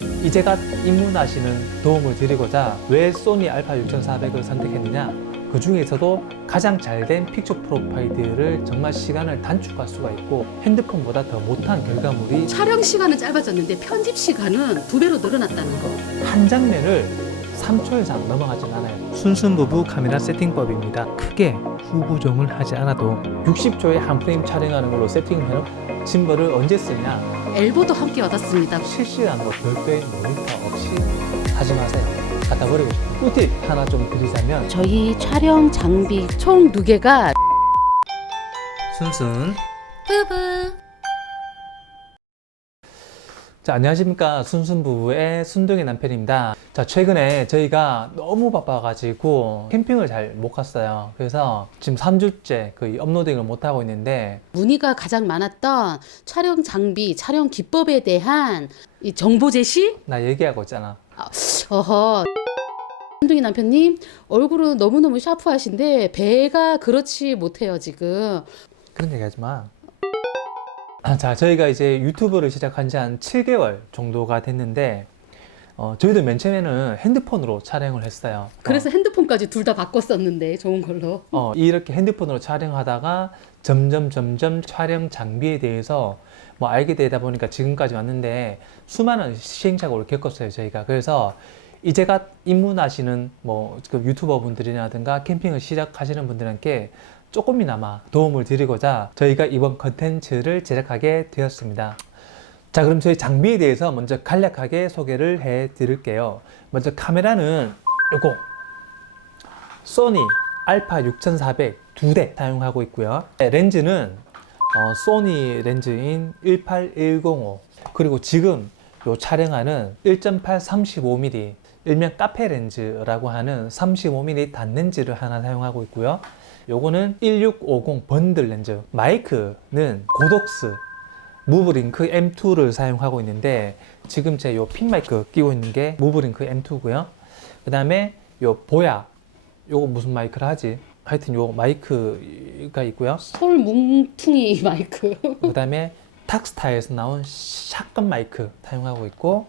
이제갓 입문하시는 도움을 드리고자 왜 소니 알파 6400을 선택했느냐, 그 중에서도 가장 잘된 픽처 프로파일들을 정말 시간을 단축할 수가 있고 핸드폰보다 더 못한 결과물이 촬영 시간은 짧아졌는데 편집 시간은 2배로 늘어났다는 거. 한 장면을 3초 이상 넘어가진 않아요. 순순부부 카메라 세팅법입니다. 크게 후보정을 하지 않아도 60초에 한 프레임 촬영하는 걸로 세팅을 해놓고 짐벌을 언제 쓰냐, 엘보도 함께 얻었습니다. 실시간으로 별도의 모니터 없이 하지 마세요. 갖다 버리고 싶어요. 꿀팁 하나 좀 드리자면 저희 촬영 장비 총 2개가 순순. 뿌뿌. 자, 안녕하십니까. 순순부부의 순둥이 남편입니다. 자, 최근에 저희가 너무 바빠가지고 캠핑을 잘 못 갔어요. 그래서 지금 3주째 거의 업로딩을 못 하고 있는데, 문의가 가장 많았던 촬영 장비, 촬영 기법에 대한 이 정보 제시? 나 얘기하고 있잖아. 어허. 순둥이 남편님 얼굴은 너무너무 샤프하신데 배가 그렇지 못해요 지금. 그런 얘기 하지 마. 자, 저희가 이제 유튜브를 시작한 지 한 7개월 정도가 됐는데, 저희도 맨 처음에는 핸드폰으로 촬영을 했어요. 그래서 핸드폰까지 둘 다 바꿨었는데 좋은 걸로. 이렇게 핸드폰으로 촬영하다가 점점 촬영 장비에 대해서 뭐 알게 되다 보니까 지금까지 왔는데, 수많은 시행착오를 겪었어요, 저희가. 그래서 이제갓 입문하시는 그 유튜버 분들이라든가 캠핑을 시작하시는 분들께 조금이나마 도움을 드리고자 저희가 이번 컨텐츠를 제작하게 되었습니다. 자, 그럼 저희 장비에 대해서 먼저 간략하게 소개를 해 드릴게요. 먼저 카메라는 요거 소니 알파 6400 2대 사용하고 있고요. 렌즈는 소니 렌즈인 18105, 그리고 지금 요 촬영하는 1.8 35mm 일명 카페 렌즈라고 하는 35mm 단렌즈를 하나 사용하고 있고요. 요거는 1650 번들 렌즈. 마이크는 고독스 무브링크 M2를 사용하고 있는데, 지금 제 요 핀 마이크 끼고 있는 게 무브링크 M2고요. 그 다음에 요 보야, 요거 무슨 마이크라 하지? 하여튼 요 마이크가 있고요. 솔 뭉퉁이 마이크. 그 다음에 탁스타에서 나온 샷건 마이크 사용하고 있고,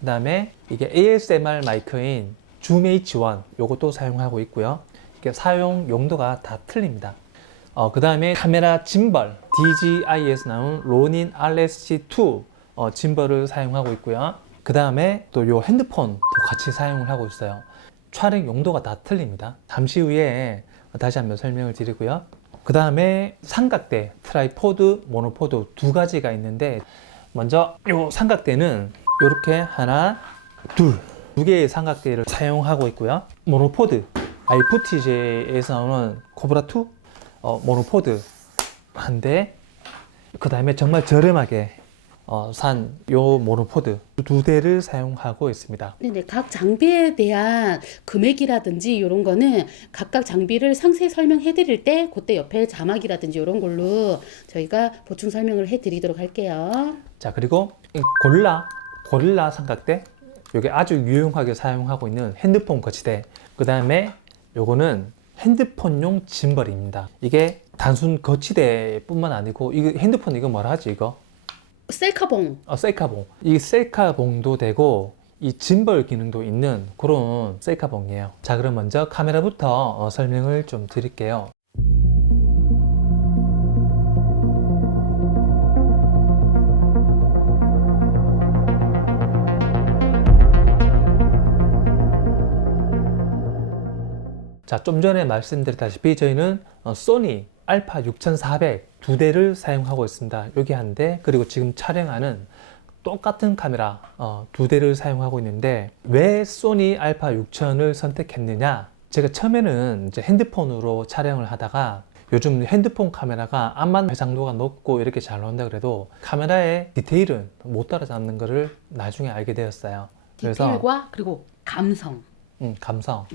그 다음에 이게 ASMR 마이크인 줌 H1 요것도 사용하고 있고요. 이게 사용 용도가 다 틀립니다. 그 다음에 카메라 짐벌 DJI에서 나온 로닌 RSC2 짐벌을 사용하고 있고요. 그 다음에 또 요 핸드폰도 같이 사용을 하고 있어요. 촬영 용도가 다 틀립니다. 잠시 후에 다시 한번 설명을 드리고요. 그 다음에 삼각대, 트라이포드, 모노포드 두 가지가 있는데, 먼저 요 삼각대는 이렇게 하나, 두 개의 삼각대를 사용하고 있고요. 모노포드, IFTJ에서 나오는 코브라2 모노포드 한 대, 그 다음에 정말 저렴하게 산 요 모노포드 두 대를 사용하고 있습니다. 네네, 각 장비에 대한 금액이라든지 이런 거는 각각 장비를 상세히 설명해 드릴 때 그때 옆에 자막이라든지 이런 걸로 저희가 보충 설명을 해 드리도록 할게요. 자, 그리고 이 고릴라 삼각대, 요게 아주 유용하게 사용하고 있는 핸드폰 거치대. 그 다음에 요거는 핸드폰용 짐벌입니다. 이게 단순 거치대 뿐만 아니고, 이거 핸드폰 이거 뭐라 하지 이거? 셀카봉. 셀카봉. 이 셀카봉도 되고 이 짐벌 기능도 있는 그런 셀카봉이에요. 자, 그럼 먼저 카메라부터 설명을 좀 드릴게요. 자, 좀 전에 말씀드렸다시피 저희는 소니 알파 6400 두 대를 사용하고 있습니다. 여기 한 대, 그리고 지금 촬영하는 똑같은 카메라 두 대를 사용하고 있는데, 왜 소니 알파 6000을 선택했느냐? 제가 처음에는 이제 핸드폰으로 촬영을 하다가 요즘 핸드폰 카메라가 암만 해상도가 높고 이렇게 잘 나온다 그래도 카메라의 디테일은 못 따라잡는 것을 나중에 알게 되었어요. 디테일과 그리고 감성. 감성.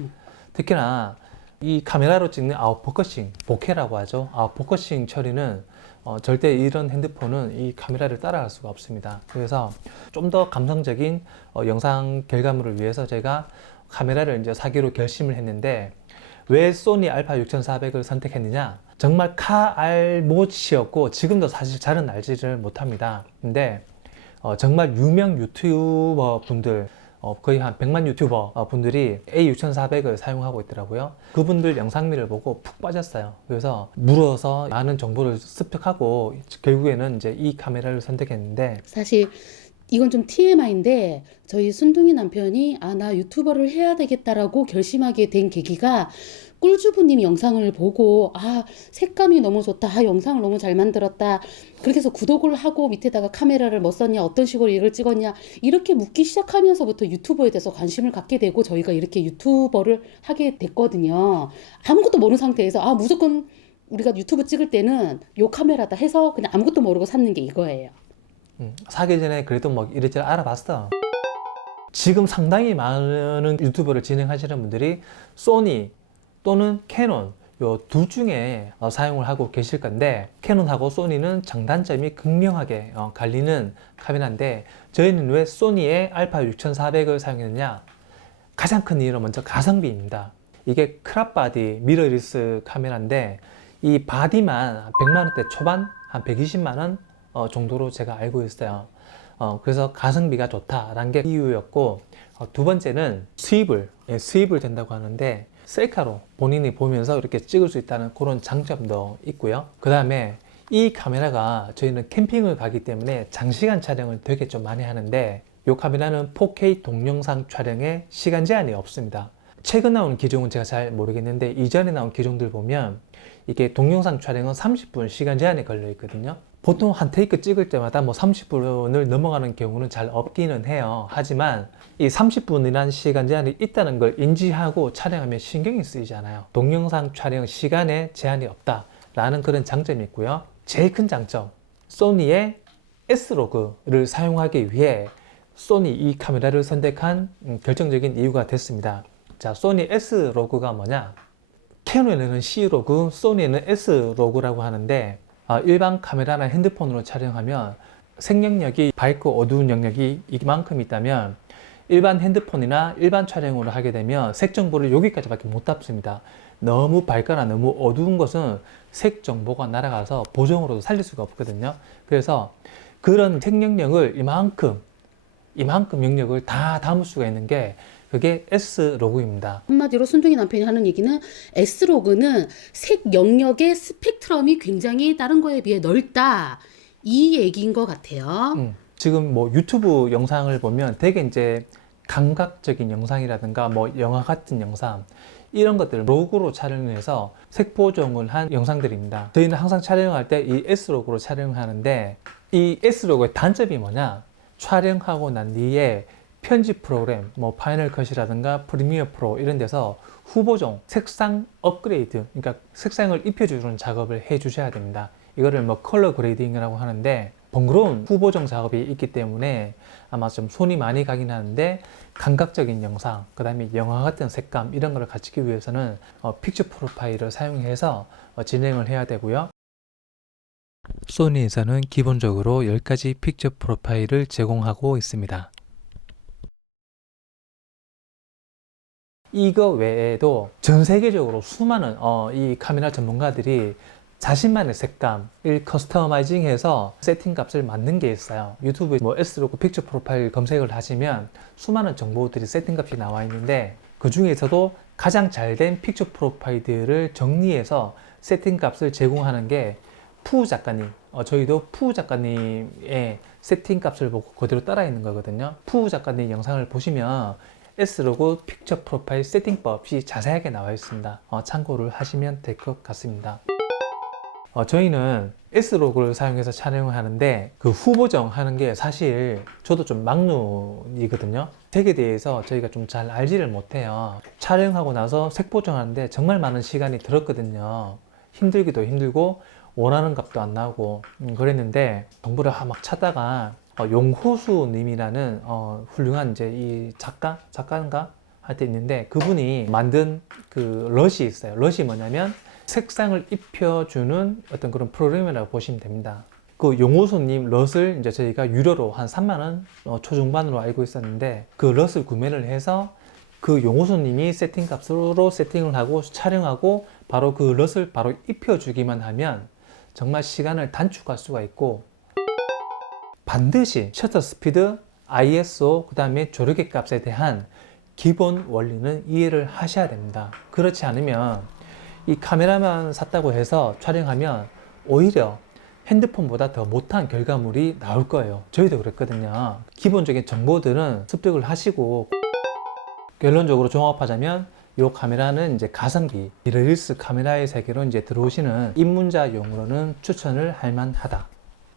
특히나 이 카메라로 찍는 아웃포커싱, 보케라고 하죠. 아웃포커싱 처리는 절대 이런 핸드폰은 이 카메라를 따라갈 수가 없습니다. 그래서 좀 더 감성적인 영상 결과물을 위해서 제가 카메라를 이제 사기로 결심을 했는데, 왜 소니 알파 6400을 선택했느냐? 정말 카알못이었고 지금도 사실 잘은 알지를 못합니다. 근데 정말 유명 유튜버 분들, 거의 한 100만 유튜버 분들이 A6400을 사용하고 있더라고요. 그분들 영상미를 보고 푹 빠졌어요. 그래서 물어서 많은 정보를 습득하고 결국에는 이제 이 카메라를 선택했는데, 사실 이건 좀 TMI인데 저희 순둥이 남편이 나 유튜버를 해야 되겠다라고 결심하게 된 계기가 꿀주부님 영상을 보고 색감이 너무 좋다, 영상을 너무 잘 만들었다, 그렇게 해서 구독을 하고 밑에다가 카메라를 뭐 썼냐, 어떤 식으로 이걸 찍었냐, 이렇게 묻기 시작하면서부터 유튜버에 대해서 관심을 갖게 되고 저희가 이렇게 유튜버를 하게 됐거든요. 아무것도 모르는 상태에서 무조건 우리가 유튜브 찍을 때는 요 카메라다 해서 그냥 아무것도 모르고 샀는 게 이거예요. 사기 전에 그래도 뭐 이래저래 알아봤어. 지금 상당히 많은 유튜브를 진행하시는 분들이 소니 또는 캐논 요 둘 중에 사용을 하고 계실 건데, 캐논하고 소니는 장단점이 극명하게 갈리는 카메라인데, 저희는 왜 소니의 알파 6400을 사용했느냐? 가장 큰 이유는 먼저 가성비입니다. 이게 크롭바디 미러리스 카메라인데, 이 바디만 100만원대 초반, 한 120만원 정도로 제가 알고 있어요. 그래서 가성비가 좋다라는 게 이유였고, 두 번째는 수입을 된다고 하는데, 셀카로 본인이 보면서 이렇게 찍을 수 있다는 그런 장점도 있고요. 그 다음에 이 카메라가 저희는 캠핑을 가기 때문에 장시간 촬영을 되게 좀 많이 하는데, 이 카메라는 4K 동영상 촬영에 시간 제한이 없습니다. 최근 나온 기종은 제가 잘 모르겠는데, 이전에 나온 기종들 보면 이게 동영상 촬영은 30분 시간 제한이 걸려 있거든요. 보통 한 테이크 찍을 때마다 뭐 30분을 넘어가는 경우는 잘 없기는 해요. 하지만 이 30분이라는 시간 제한이 있다는 걸 인지하고 촬영하면 신경이 쓰이잖아요. 동영상 촬영 시간에 제한이 없다라는 그런 장점이 있고요. 제일 큰 장점, 소니의 S로그를 사용하기 위해 소니 이 카메라를 선택한 결정적인 이유가 됐습니다. 자, 소니 S로그가 뭐냐? 캐논에는 C로그, 소니에는 S로그라고 하는데, 일반 카메라나 핸드폰으로 촬영하면 색영역이 밝고 어두운 영역이 이만큼 있다면, 일반 핸드폰이나 일반 촬영으로 하게 되면 색 정보를 여기까지밖에 못 담습니다. 너무 밝거나 너무 어두운 것은 색 정보가 날아가서 보정으로도 살릴 수가 없거든요. 그래서 그런 색 영역을 이만큼 영역을 다 담을 수가 있는 게 그게 S로그입니다. 한마디로 순둥이 남편이 하는 얘기는 S로그는 색 영역의 스펙트럼이 굉장히 다른 거에 비해 넓다, 이 얘기인 것 같아요. 지금 뭐 유튜브 영상을 보면 되게 이제 감각적인 영상이라든가 뭐 영화 같은 영상, 이런 것들을 로그로 촬영을 해서 색 보정을 한 영상들입니다. 저희는 항상 촬영할 때 이 S로그로 촬영을 하는데, 이 S로그의 단점이 뭐냐? 촬영하고 난 뒤에 편집 프로그램, 뭐 파이널 컷이라든가 프리미어 프로 이런 데서 후보종, 색상 업그레이드, 그러니까 색상을 입혀주는 작업을 해 주셔야 됩니다. 이거를 뭐 컬러 그레이딩이라고 하는데, 번거로운 후보정 작업이 있기 때문에 아마 좀 손이 많이 가긴 하는데, 감각적인 영상, 그 다음에 영화 같은 색감 이런 걸 갖추기 위해서는 픽처 프로파일을 사용해서 진행을 해야 되고요. 소니에서는 기본적으로 10가지 픽처 프로파일을 제공하고 있습니다. 이거 외에도 전 세계적으로 수많은 이 카메라 전문가들이 자신만의 색감을 커스터마이징해서 세팅 값을 맞는 게 있어요. 유튜브에 뭐 S로그 픽처 프로파일 검색을 하시면 수많은 정보들이 세팅 값이 나와 있는데, 그 중에서도 가장 잘된 픽처 프로파일들을 정리해서 세팅 값을 제공하는 게 푸 작가님, 저희도 푸 작가님의 세팅 값을 보고 그대로 따라 있는 거거든요. 푸 작가님 영상을 보시면 S로그 픽처 프로파일 세팅법이 자세하게 나와 있습니다. 참고를 하시면 될 것 같습니다. 저희는 S로그를 사용해서 촬영을 하는데, 그 후보정 하는 게 사실 저도 좀 막눈이거든요. 색에 대해서 저희가 좀 잘 알지를 못해요. 촬영하고 나서 색 보정하는데 정말 많은 시간이 들었거든요. 힘들기도 힘들고 원하는 값도 안 나오고 그랬는데, 정보를 막 찾다가 용호수 님이라는 훌륭한 이제 이 작가인가 할 때 있는데, 그분이 만든 그 럿이 있어요. 럿이 뭐냐면 색상을 입혀주는 어떤 그런 프로그램이라고 보시면 됩니다. 그 용호수님 럿을 이제 저희가 유료로 한 3만원 초중반으로 알고 있었는데, 그 럿을 구매를 해서 그 용호수님이 세팅 값으로 세팅을 하고 촬영하고 바로 그 럿을 바로 입혀주기만 하면 정말 시간을 단축할 수가 있고, 반드시 셔터 스피드, ISO, 그 다음에 조르개 값에 대한 기본 원리는 이해를 하셔야 됩니다. 그렇지 않으면 이 카메라만 샀다고 해서 촬영하면 오히려 핸드폰보다 더 못한 결과물이 나올 거예요. 저희도 그랬거든요. 기본적인 정보들은 습득을 하시고, 결론적으로 종합하자면 이 카메라는 이제 가성비, 미러리스 카메라의 세계로 이제 들어오시는 입문자용으로는 추천을 할 만하다.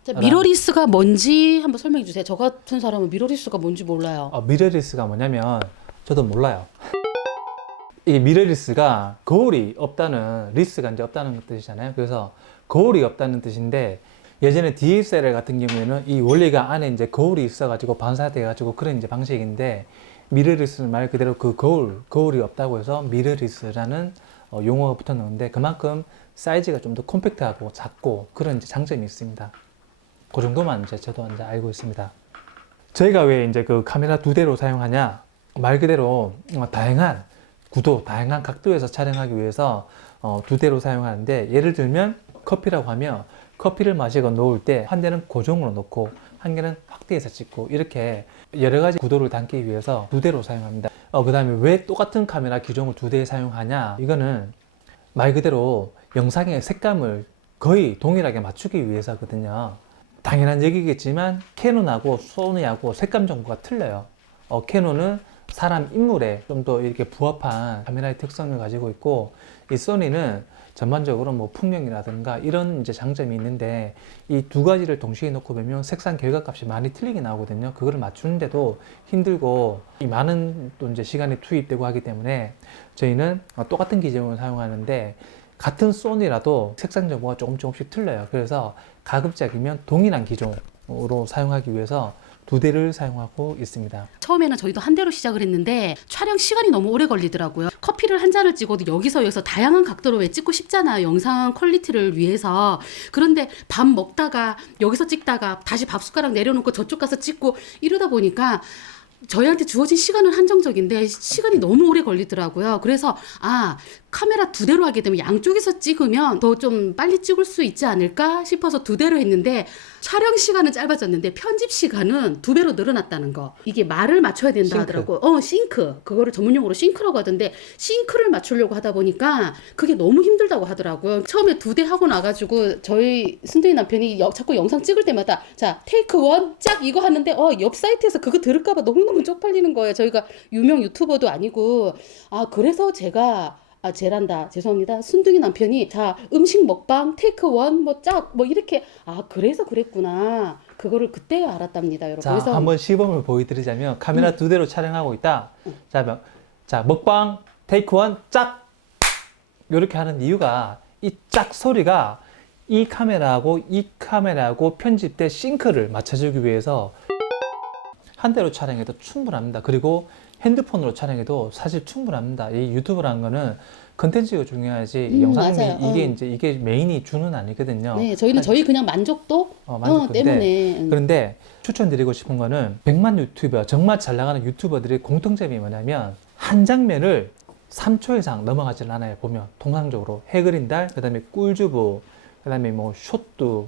자, 미러리스가 뭔지 한번 설명해 주세요. 저 같은 사람은 미러리스가 뭔지 몰라요. 미러리스가 뭐냐면 저도 몰라요. 이 미러리스가 거울이 없다는, 리스가 이제 없다는 뜻이잖아요. 그래서 거울이 없다는 뜻인데, 예전에 DSLR 같은 경우에는 이 원리가 안에 이제 거울이 있어가지고 반사돼가지고 그런 이제 방식인데, 미러리스는 말 그대로 그 거울이 없다고 해서 미러리스라는 용어가 붙었는데, 그만큼 사이즈가 좀 더 콤팩트하고 작고 그런 이제 장점이 있습니다. 그 정도만 이제 저도 이제 알고 있습니다. 저희가 왜 이제 그 카메라 2대로 사용하냐? 말 그대로 다양한 구도, 다양한 각도에서 촬영하기 위해서 2대로 사용하는데, 예를 들면 커피라고 하면 커피를 마시고 놓을 때 한 대는 고정으로 놓고 한 개는 확대해서 찍고, 이렇게 여러 가지 구도를 담기 위해서 2대로 사용합니다. 그 다음에 왜 똑같은 카메라 기종을 2대 사용하냐? 이거는 말 그대로 영상의 색감을 거의 동일하게 맞추기 위해서거든요. 당연한 얘기겠지만 캐논하고 소니하고 색감 정보가 틀려요. 캐논은 사람 인물에 좀 더 이렇게 부합한 카메라의 특성을 가지고 있고, 이 소니는 전반적으로 뭐 풍경이라든가 이런 이제 장점이 있는데, 이 두 가지를 동시에 놓고 보면 색상 결과값이 많이 틀리게 나오거든요. 그거를 맞추는데도 힘들고 이 많은 또 이제 시간이 투입되고 하기 때문에 저희는 똑같은 기종을 사용하는데, 같은 소니라도 색상 정보가 조금씩 틀려요. 그래서 가급적이면 동일한 기종으로 사용하기 위해서 2대를 사용하고 있습니다. 처음에는 저희도 한 대로 시작을 했는데 촬영 시간이 너무 오래 걸리더라고요. 커피를 한 잔을 찍어도 여기서 다양한 각도로 왜 찍고 싶잖아요. 영상 퀄리티를 위해서. 그런데 밥 먹다가 여기서 찍다가 다시 밥 숟가락 내려놓고 저쪽 가서 찍고 이러다 보니까 저희한테 주어진 시간은 한정적인데 시간이 너무 오래 걸리더라고요. 그래서 카메라 2대로 하게 되면 양쪽에서 찍으면 더 좀 빨리 찍을 수 있지 않을까 싶어서 2대로 했는데, 촬영 시간은 짧아졌는데 편집 시간은 2배로 늘어났다는 거. 이게 말을 맞춰야 된다 싱크. 하더라고. 싱크. 그거를 전문용어로 싱크라고 하던데, 싱크를 맞추려고 하다 보니까 그게 너무 힘들다고 하더라고요. 처음에 2대 하고 나가지고 저희 순둥이 남편이 자꾸 영상 찍을 때마다 자 테이크 1 짝 이거 하는데 옆 사이트에서 그거 들을까봐 너무너무 쪽팔리는 거예요. 저희가 유명 유튜버도 아니고. 그래서 제가 제란다. 죄송합니다. 순둥이 남편이 자 음식 먹방 테이크 1 뭐 짝 뭐 이렇게 그래서 그랬구나. 그거를 그때 알았답니다, 여러분. 자, 그래서 한번 시범을 보여드리자면 카메라 2대로 촬영하고 있다. 자, 먹방 테이크 1 짝! 이렇게 하는 이유가 이 짝 소리가 이 카메라하고 편집대 싱크를 맞춰주기 위해서 한 대로 촬영해도 충분합니다. 그리고 핸드폰으로 촬영해도 사실 충분합니다. 이 유튜브라는 거는 컨텐츠가 중요하지 영상이 맞아요. 이게 메인이 주는 아니거든요. 네, 저희는 저희 그냥 만족도 때문에. 그런데 추천드리고 싶은 거는 100만 유튜버, 정말 잘 나가는 유튜버들의 공통점이 뭐냐면 한 장면을 3초 이상 넘어가질 않아요. 보면 통상적으로 해그린달, 그 다음에 꿀주부, 그 다음에 뭐 숏두,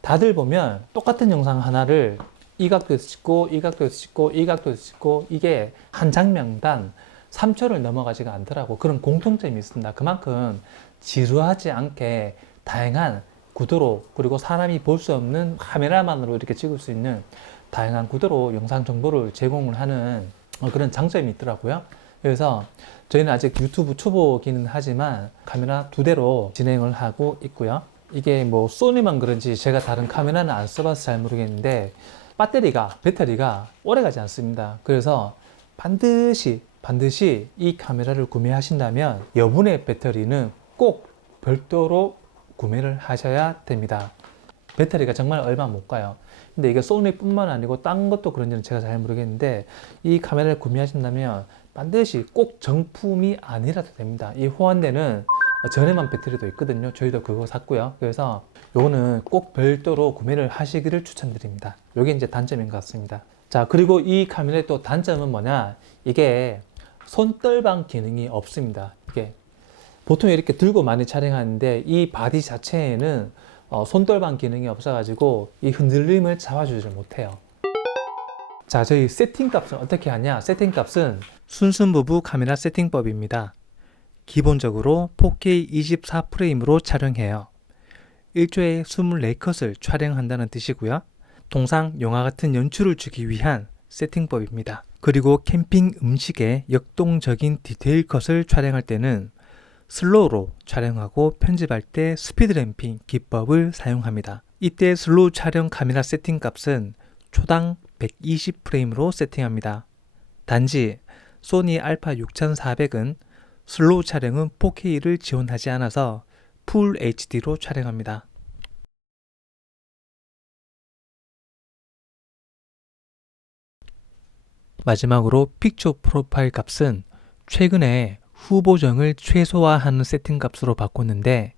다들 보면 똑같은 영상 하나를 이 각도에서 찍고 이 각도에서 찍고 이 각도에서 찍고, 이게 한 장면당 3초를 넘어가지가 않더라고. 그런 공통점이 있습니다. 그만큼 지루하지 않게 다양한 구도로, 그리고 사람이 볼 수 없는 카메라만으로 이렇게 찍을 수 있는 다양한 구도로 영상 정보를 제공을 하는 그런 장점이 있더라고요. 그래서 저희는 아직 유튜브 초보기는 하지만 카메라 2대로 진행을 하고 있고요. 이게 뭐 소니만 그런지 제가 다른 카메라는 안 써봐서 잘 모르겠는데 배터리가 오래 가지 않습니다. 그래서 반드시 이 카메라를 구매하신다면 여분의 배터리는 꼭 별도로 구매를 하셔야 됩니다. 배터리가 정말 얼마 못 가요. 근데 이게 소니뿐만 아니고 딴 것도 그런지는 제가 잘 모르겠는데, 이 카메라를 구매하신다면 반드시 꼭 정품이 아니라도 됩니다. 이 호환되는 저렴한 배터리도 있거든요. 저희도 그거 샀고요. 그래서 요거는 꼭 별도로 구매를 하시기를 추천드립니다. 요게 이제 단점인 것 같습니다. 자, 그리고 이 카메라의 또 단점은 뭐냐, 이게 손떨방 기능이 없습니다. 이게 보통 이렇게 들고 많이 촬영하는데 이 바디 자체에는 손돌방 기능이 없어가지고 이 흔들림을 잡아주지 못해요. 자, 저희 세팅 값은 어떻게 하냐? 세팅 값은 순순부부 카메라 세팅법입니다. 기본적으로 4K 24프레임으로 촬영해요. 1초에 24컷을 촬영한다는 뜻이고요. 통상 영화 같은 연출을 주기 위한 세팅법입니다. 그리고 캠핑 음식의 역동적인 디테일 컷을 촬영할 때는 슬로우로 촬영하고 편집할 때 스피드 램핑 기법을 사용합니다. 이때 슬로우 촬영 카메라 세팅 값은 초당 120프레임으로 세팅합니다. 단지 소니 알파 6400은 슬로우 촬영은 4K를 지원하지 않아서 풀 HD로 촬영합니다. 마지막으로 픽처 프로파일 값은 최근에 후보정을 최소화하는 세팅 값으로 바꿨는데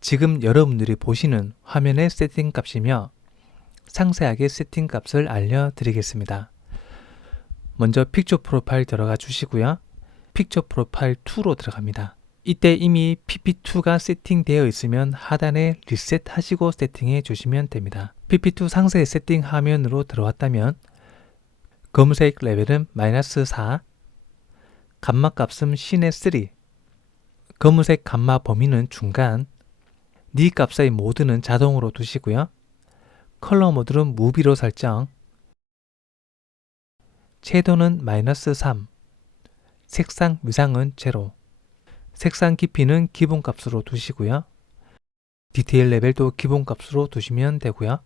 지금 여러분들이 보시는 화면의 세팅 값이며 상세하게 세팅 값을 알려드리겠습니다. 먼저 픽처 프로파일 들어가 주시고요. 픽처 프로파일 2로 들어갑니다. 이때 이미 PP2가 세팅되어 있으면 하단에 리셋 하시고 세팅해 주시면 됩니다. PP2 상세 세팅 화면으로 들어왔다면 검은색 레벨은 -4, 감마 값은 시내 3, 검은색 감마 범위는 중간, 니 값의 모드는 자동으로 두시고요. 컬러 모드는 무비로 설정, 채도는 -3, 색상 위상은 제로, 색상 깊이는 기본값으로 두시고요. 디테일 레벨도 기본값으로 두시면 되고요.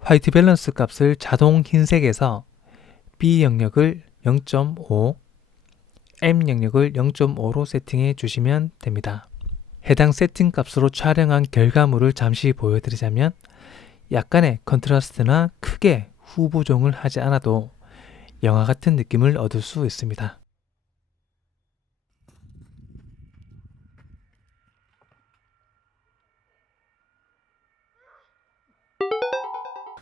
화이트 밸런스 값을 자동 흰색에서 B 영역을 0.5, M 영역을 0.5로 세팅해 주시면 됩니다. 해당 세팅 값으로 촬영한 결과물을 잠시 보여드리자면 약간의 컨트라스트나 크게 후보정을 하지 않아도 영화 같은 느낌을 얻을 수 있습니다.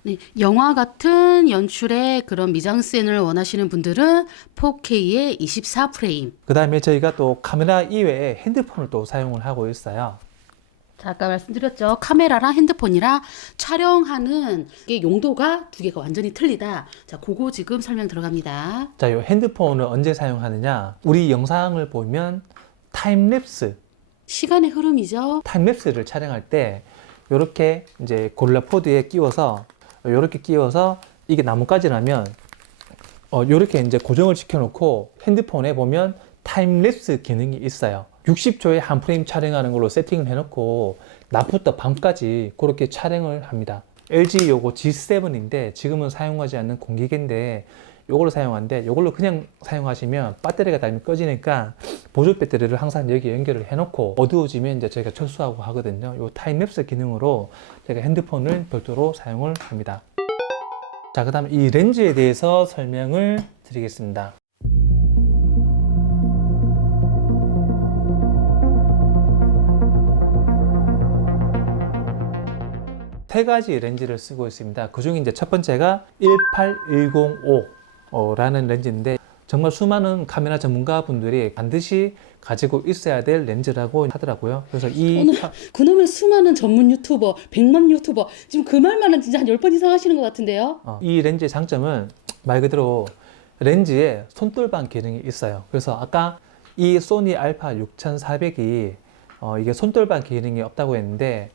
네, 영화 같은 연출의 그런 미장센을 원하시는 분들은 4K의 24프레임. 그 다음에 저희가 또 카메라 이외에 핸드폰을 또 사용을 하고 있어요. 자, 아까 말씀드렸죠. 카메라랑 핸드폰이랑 촬영하는 게 용도가 두 개가 완전히 틀리다. 자, 그거 지금 설명 들어갑니다. 자, 이 핸드폰을 언제 사용하느냐? 우리 영상을 보면 타임랩스, 시간의 흐름이죠. 타임랩스를 촬영할 때 이렇게 이제 고릴라 포드에 끼워서 이렇게 끼워서 이게 나뭇가지라면 이렇게 이제 고정을 시켜놓고 핸드폰에 보면 타임랩스 기능이 있어요. 60초에 한 프레임 촬영하는 걸로 세팅을 해놓고 낮부터 밤까지 그렇게 촬영을 합니다. LG 요거 G7인데 지금은 사용하지 않는 공기계인데 요걸로 사용하는데 요걸로 그냥 사용하시면 배터리가 닳으면 꺼지니까 보조 배터리를 항상 여기 연결을 해놓고 어두워지면 이제 저희가 철수하고 하거든요. 요 타임랩스 기능으로 제가 핸드폰을 별도로 사용을 합니다. 자, 그 다음 이 렌즈에 대해서 설명을 드리겠습니다. 세 가지 렌즈를 쓰고 있습니다. 그 중에 이제 첫 번째가 18105라는 렌즈인데 정말 수많은 카메라 전문가 분들이 반드시 가지고 있어야 될 렌즈라고 하더라고요. 그래서 오늘 그놈의 수많은 전문 유튜버, 100만 유튜버 지금 그 말만은 진짜 한 10번 이상 하시는 것 같은데요. 이 렌즈의 장점은 말 그대로 렌즈에 손돌방 기능이 있어요. 그래서 아까 이 소니 알파 6400이 이게 손돌방 기능이 없다고 했는데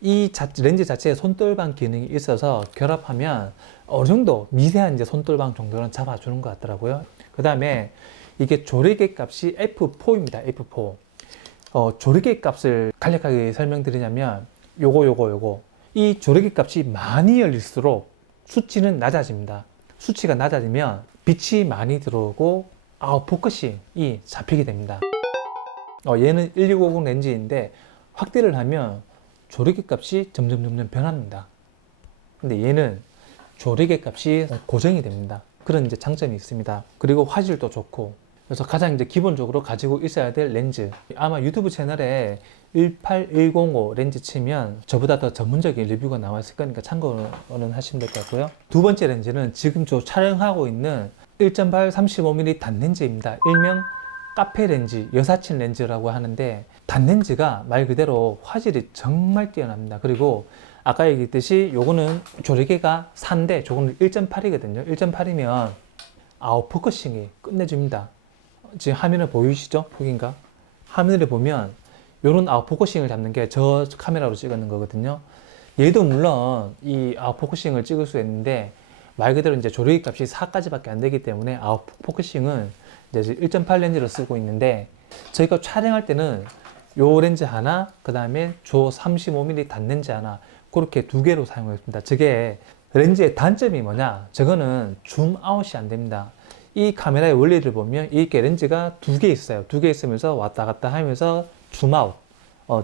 이 렌즈 자체에 손돌방 기능이 있어서 결합하면 어느 정도 미세한 이제 손돌방 정도는 잡아주는 것 같더라고요. 그 다음에 이게 조리개 값이 F4입니다. F4. 조리개 값을 간략하게 설명드리자면 요거. 이 조리개 값이 많이 열릴수록 수치는 낮아집니다. 수치가 낮아지면 빛이 많이 들어오고 포커싱이 잡히게 됩니다. 얘는 1650 렌즈인데 확대를 하면 조리개 값이 점점 변합니다. 근데 얘는 조리개 값이 고정이 됩니다. 그런 이제 장점이 있습니다. 그리고 화질도 좋고. 그래서 가장 이제 기본적으로 가지고 있어야 될 렌즈. 아마 유튜브 채널에 18105 렌즈 치면 저보다 더 전문적인 리뷰가 나와 있을 거니까 참고는 하시면 될 것 같고요. 두 번째 렌즈는 지금 저 촬영하고 있는 1.8 35mm 단렌즈입니다. 일명 카페 렌즈, 여사친 렌즈라고 하는데 단렌즈가 말 그대로 화질이 정말 뛰어납니다. 그리고 아까 얘기했듯이 요거는 조리개가 4인데 저거는 1.8이거든요. 1.8이면 아웃포커싱이 끝내줍니다. 지금 화면을 보이시죠? 보기인가? 화면을 보면 요런 아웃포커싱을 잡는 게 저 카메라로 찍는 거거든요. 얘도 물론 이 아웃포커싱을 찍을 수 있는데 말 그대로 이제 조리개 값이 4까지밖에 안 되기 때문에 아웃포커싱은 이제 1.8 렌즈를 쓰고 있는데 저희가 촬영할 때는 요 렌즈 하나, 그 다음에 조 35mm 단렌즈 하나 그렇게 두 개로 사용했습니다. 저게 렌즈의 단점이 뭐냐? 저거는 줌 아웃이 안 됩니다. 이 카메라의 원리를 보면 이렇게 렌즈가 두 개 있어요. 두 개 있으면서 왔다 갔다 하면서 줌 아웃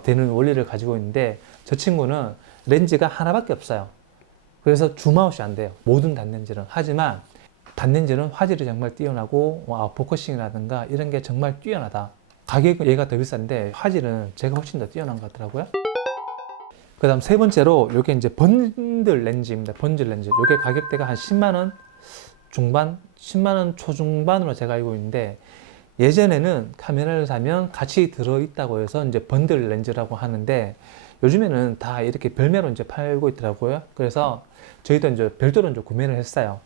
되는 원리를 가지고 있는데 저 친구는 렌즈가 하나밖에 없어요. 그래서 줌 아웃이 안 돼요. 모든 단렌즈는. 하지만 단렌즈는 화질이 정말 뛰어나고 포커싱이라든가 이런 게 정말 뛰어나다. 가격은 얘가 더 비싼데 화질은 제가 훨씬 더 뛰어난 것 같더라고요. 그 다음 세 번째로 이게 이제 번들 렌즈입니다. 번들 렌즈. 이게 가격대가 한 10만원 중반, 10만원 초중반으로 제가 알고 있는데 예전에는 카메라를 사면 같이 들어있다고 해서 이제 번들 렌즈라고 하는데 요즘에는 다 이렇게 별매로 이제 팔고 있더라고요. 그래서 저희도 이제 별도로 이제 구매를 했어요.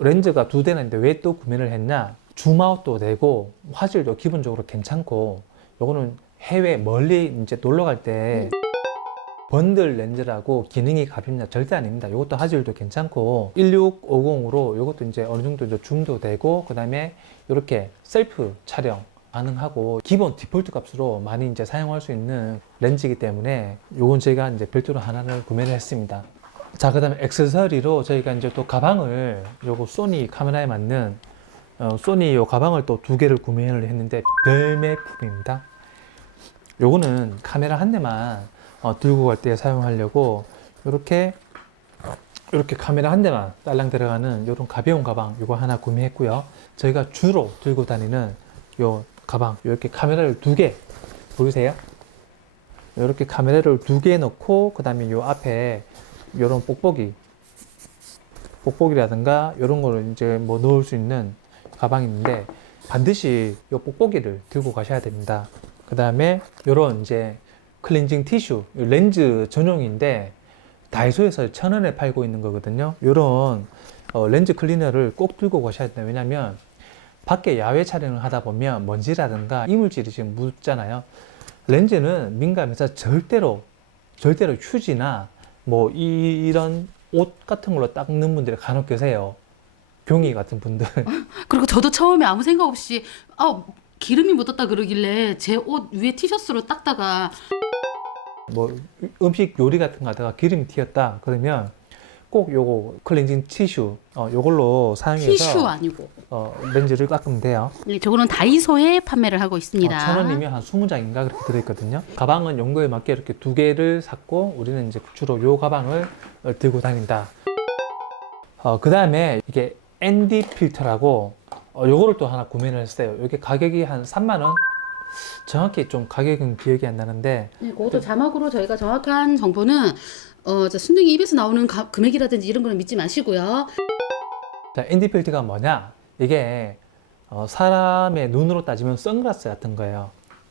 렌즈가 두 대나 있는데 왜 또 구매를 했냐? 줌아웃도 되고 화질도 기본적으로 괜찮고 요거는 해외 멀리 이제 놀러 갈 때 번들 렌즈라고 기능이 가볍냐? 절대 아닙니다. 이것도 화질도 괜찮고 1650으로 이것도 이제 어느 정도 이제 줌도 되고 그 다음에 이렇게 셀프 촬영 가능하고 기본 디폴트 값으로 많이 이제 사용할 수 있는 렌즈이기 때문에 요건 저희가 이제 별도로 하나를 구매를 했습니다. 자, 그 다음에 액세서리로 저희가 이제 또 가방을 요거 소니 카메라에 맞는 소니 요 가방을 또 두 개를 구매를 했는데 별매품입니다. 요거는 카메라 한 대만 들고 갈 때 사용하려고 이렇게 카메라 한 대만 딸랑 들어가는 요런 가벼운 가방 요거 하나 구매했고요. 저희가 주로 들고 다니는 요 가방 이렇게 카메라를 두 개 보이세요? 이렇게 카메라를 두 개 넣고 그 다음에 요 앞에 요런 뽁뽁이라든가 요런 거를 이제 뭐 넣을 수 있는 가방이 있는데 반드시 요 뽁뽁이를 들고 가셔야 됩니다. 그 다음에 요런 이제 클렌징 티슈 렌즈 전용인데 다이소에서 1,000원에 팔고 있는 거거든요. 요런 렌즈 클리너를 꼭 들고 가셔야 돼요. 왜냐면 밖에 야외 촬영을 하다 보면 먼지라든가 이물질이 지금 묻잖아요. 렌즈는 민감해서 절대로 휴지나 뭐 이런 옷 같은 걸로 닦는 분들이 간혹 계세요. 경이 같은 분들. 그리고 저도 처음에 아무 생각 없이 기름이 묻었다 그러길래 제 옷 위에 티셔츠로 닦다가 뭐 음식 요리 같은 거 하다가 기름이 튀었다 그러면 꼭 요거 클렌징 티슈 요걸로 사용해서 티슈 아니고 렌즈를 닦으면 돼요. 네, 저거는 다이소에 판매를 하고 있습니다. 1,000원이면 한 20장인가 그렇게 들어있거든요. 가방은 용도에 맞게 이렇게 두 개를 샀고 우리는 이제 주로 요 가방을 들고 다닌다. 그 다음에 이게 ND 필터라고 요거를 또 하나 구매를 했어요. 이게 가격이 한 3만원? 정확히 좀 가격은 기억이 안 나는데 네, 그것도 자막으로 저희가 정확한 정보는 순둥이 입에서 나오는 금액이라든지 이런 거는 믿지 마시고요. 자, ND 필터가 뭐냐? 이게 사람의 눈으로 따지면 선글라스 같은 거예요.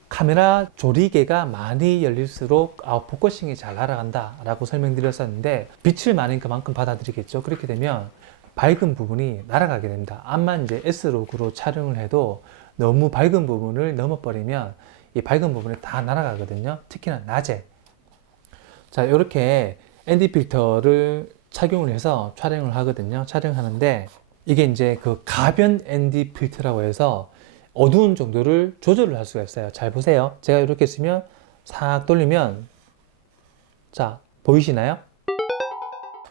카메라 조리개가 많이 열릴수록 포커싱이 잘 날아간다 라고 설명드렸었는데 빛을 많이 그만큼 받아들이겠죠. 그렇게 되면 밝은 부분이 날아가게 됩니다. 암만 이제 S록으로 촬영을 해도 너무 밝은 부분을 넘어버리면 이 밝은 부분이 다 날아가거든요. 특히나 낮에. 자, 이렇게 ND 필터를 착용을 해서 촬영을 하거든요. 촬영하는데 이게 이제 그 가변 ND 필터라고 해서 어두운 정도를 조절을 할 수가 있어요. 잘 보세요. 제가 이렇게 쓰면 싹 돌리면 자, 보이시나요?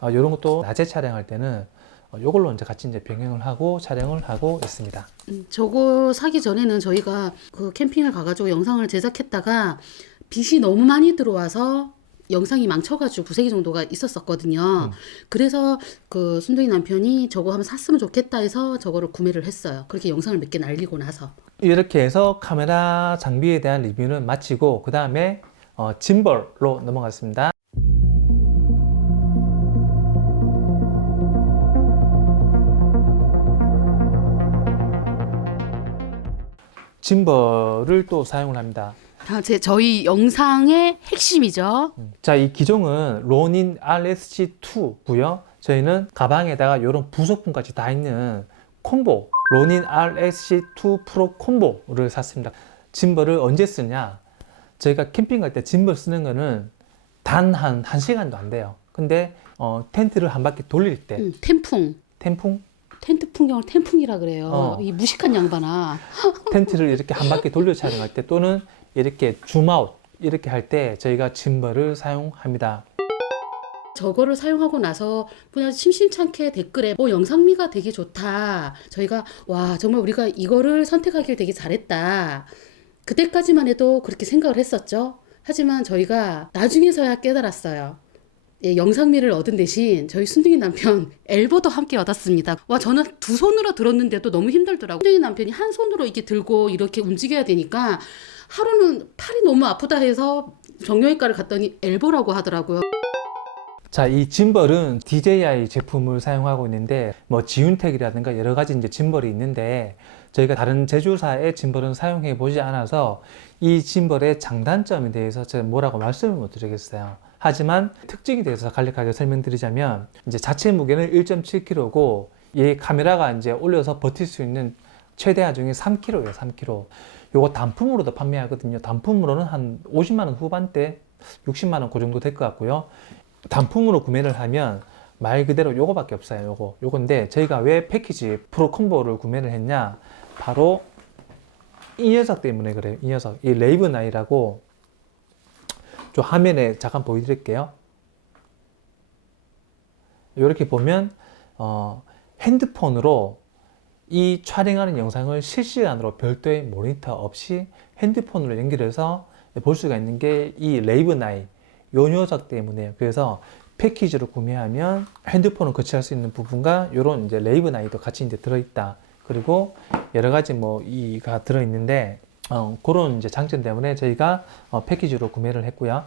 이런 것도 낮에 촬영할 때는 이걸로 이제 같이 이제 병행을 하고 촬영을 하고 있습니다. 저거 사기 전에는 저희가 그 캠핑을 가가지고 영상을 제작했다가 빛이 너무 많이 들어와서 영상이 망쳐가지고 2-3개 정도가 있었었거든요. 그래서 그 순둥이 남편이 저거 한번 샀으면 좋겠다 해서 저거를 구매를 했어요. 그렇게 영상을 몇 개 날리고 나서. 이렇게 해서 카메라 장비에 대한 리뷰는 마치고 그 다음에 짐벌로 넘어갔습니다. 짐벌을 또 사용을 합니다. 저희 영상의 핵심이죠. 자, 이 기종은 로닌 RSC2고요. 저희는 가방에다가 이런 부속품까지 다 있는 콤보, 로닌 RSC2 프로 콤보를 샀습니다. 짐벌을 언제 쓰냐? 저희가 캠핑 갈 때 짐벌 쓰는 거는 단 한 1시간도 안 돼요. 근데 텐트를 한 바퀴 돌릴 때 텐풍. 텐풍? 텐트 풍경을 텐풍이라 그래요. 이 무식한 양반아. 텐트를 이렇게 한 바퀴 돌려 촬영할 때 또는 이렇게 줌아웃 이렇게 할 때 저희가 짐벌을 사용합니다. 저거를 사용하고 나서 그냥 심심찮게 댓글에 영상미가 되게 좋다. 저희가 와 정말 우리가 이거를 선택하길 되게 잘했다. 그때까지만 해도 그렇게 생각을 했었죠. 하지만 저희가 나중에서야 깨달았어요. 예, 영상미를 얻은 대신 저희 순둥이 남편 엘보도 함께 얻었습니다. 와 저는 두 손으로 들었는데도 너무 힘들더라고요. 순둥이 남편이 한 손으로 이렇게 들고 이렇게 움직여야 되니까 하루는 팔이 너무 아프다 해서 정형외과를 갔더니 엘보라고 하더라고요. 자, 이 짐벌은 DJI 제품을 사용하고 있는데 뭐 지윤텍이라든가 여러 가지 이제 짐벌이 있는데 저희가 다른 제조사의 짐벌은 사용해 보지 않아서 이 짐벌의 장단점에 대해서 제가 뭐라고 말씀을 못 드리겠어요. 하지만 특징에 대해서 간략하게 설명드리자면 이제 자체 무게는 1.7kg고 이 카메라가 이제 올려서 버틸 수 있는 최대한 중에 3kg예요. 3kg. 요거 단품으로도 판매하거든요. 단품으로는 한 50만 원 후반대, 60만 원 그 정도 될 것 같고요. 단품으로 구매를 하면 말 그대로 요거밖에 없어요. 요건데 저희가 왜 패키지 프로 콤보를 구매를 했냐? 바로 이 녀석 때문에 그래요. 이 녀석. 이 레이븐아이라고 좀 화면에 잠깐 보여드릴게요. 이렇게 보면 핸드폰으로 이 촬영하는 영상을 실시간으로 별도의 모니터 없이 핸드폰으로 연결해서 볼 수가 있는 게 이 레이븐아이 요 녀석 때문에요. 그래서 패키지로 구매하면 핸드폰을 거치할 수 있는 부분과 요런 이제 레이븐아이도 같이 이제 들어있다. 그리고 여러 가지 뭐 이가 들어있는데 그런 이제 장점 때문에 저희가 패키지로 구매를 했고요.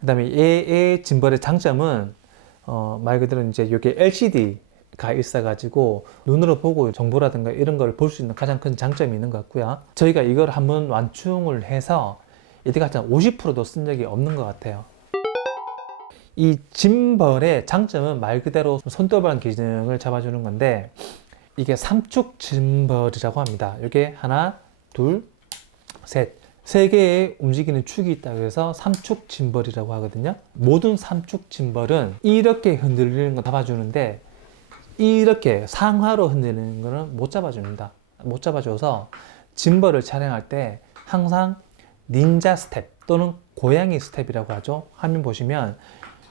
그 다음에 얘의 짐벌의 장점은 말 그대로 이제 이게 LCD가 있어가지고 눈으로 보고 정보라든가 이런 걸 볼 수 있는 가장 큰 장점이 있는 것 같고요. 저희가 이걸 한번 완충을 해서 이때까지 한 50%도 쓴 적이 없는 것 같아요. 이 짐벌의 장점은 말 그대로 손더블 기능을 잡아주는 건데 이게 삼축 짐벌이라고 합니다. 이게 하나, 둘, 셋. 세 개의 움직이는 축이 있다고 해서 삼축 짐벌이라고 하거든요. 모든 삼축 짐벌은 이렇게 흔들리는 거 잡아주는데 이렇게 상하로 흔들리는 거는 못 잡아줍니다. 못 잡아줘서 짐벌을 촬영할 때 항상 닌자 스텝 또는 고양이 스텝이라고 하죠. 화면 보시면